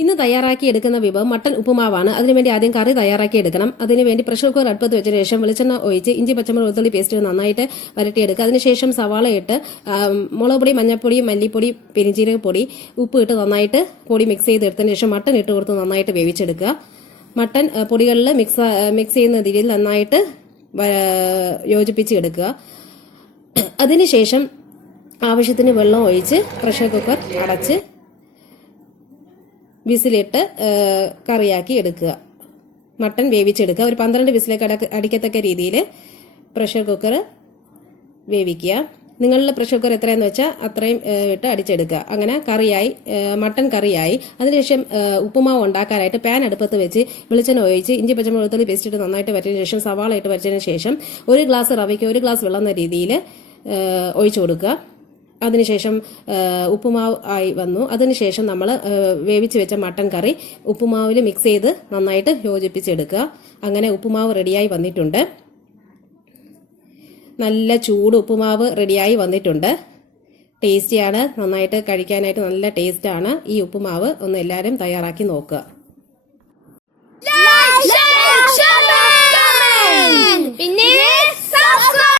ഇന്ന് തയ്യാറാക്കി എടുക്കുന്ന വിഭവം മട്ടൻ ഉപ്പുമാവാണ്. അതിനുവേണ്ടി ആദ്യം കറി തയ്യാറാക്കി എടുക്കണം. അതിനുവേണ്ടി പ്രഷർ കുക്കർ അടുപ്പത്ത് വെച്ചതിന് ശേഷം വെളിച്ചെണ്ണ ഒഴിച്ച് ഇഞ്ചി പച്ചമുളക് വെളുത്തുള്ളി പേസ്റ്റ് നന്നായിട്ട് വരട്ടിയെടുക്കുക. അതിനുശേഷം സവാള ഇട്ട് മുളക് പൊടി മഞ്ഞൾപ്പൊടി മല്ലിപ്പൊടി പെരിഞ്ചീരക പൊടി ഉപ്പ് ഇട്ട് നന്നായിട്ട് പൊടി മിക്സ് ചെയ്തെടുത്തതിന് ശേഷം മട്ടൻ ഇട്ട് കൊടുത്ത് നന്നായിട്ട് വേവിച്ചെടുക്കുക. മട്ടൻ പൊടികളിൽ മിക്സ് മിക്സ് ചെയ്യുന്ന രീതിയിൽ നന്നായിട്ട് യോജിപ്പിച്ചെടുക്കുക അതിനുശേഷം ആവശ്യത്തിന് വെള്ളം ഒഴിച്ച് പ്രഷർ കുക്കർ അടച്ച് വിസിലിട്ട് കറിയാക്കി എടുക്കുക. മട്ടൺ വേവിച്ചെടുക്കുക. ഒരു പന്ത്രണ്ട് വിസിലേക്ക് അടക്ക അടിക്കത്തക്ക രീതിയിൽ പ്രഷർ കുക്കർ വേവിക്കുക. നിങ്ങളുടെ പ്രഷർ കുക്കർ എത്രയെന്ന് വെച്ചാൽ അത്രയും ഇട്ട് അടിച്ചെടുക്കുക. അങ്ങനെ കറിയായി മട്ടൺ കറിയായി. അതിനുശേഷം ഉപ്പുമാവ് ഉണ്ടാക്കാനായിട്ട് പാൻ അടുപ്പത്ത് വെച്ച് വെളിച്ചെണ്ണ ഒഴിച്ച് ഇഞ്ചി പച്ചമുളക് വെളുത്തുള്ളി പേസ്റ്റ് ഇട്ട് നന്നായിട്ട് വരച്ചതിന് ശേഷം സവാള ഇട്ട് വരച്ചതിന് ശേഷം ഒരു ഗ്ലാസ് റവയ്ക്ക് ഒരു ഗ്ലാസ് വെള്ളം എന്ന രീതിയിൽ ഒഴിച്ചു കൊടുക്കുക. അതിനുശേഷം ഉപ്പുമാവ് ആയി വന്നു. അതിനുശേഷം നമ്മൾ വേവിച്ച് വെച്ച മട്ടൻ കറി ഉപ്പുമാവിൽ മിക്സ് ചെയ്ത് നന്നായിട്ട് യോജിപ്പിച്ചെടുക്കുക. അങ്ങനെ ഉപ്പുമാവ് റെഡിയായി വന്നിട്ടുണ്ട്. നല്ല ചൂട് ഉപ്പുമാവ് റെഡിയായി വന്നിട്ടുണ്ട്. ടേസ്റ്റിയാണ് നന്നായിട്ട് കഴിക്കാനായിട്ട് നല്ല ടേസ്റ്റാണ് ഈ ഉപ്പുമാവ്. ഒന്ന് എല്ലാവരും തയ്യാറാക്കി നോക്കുക.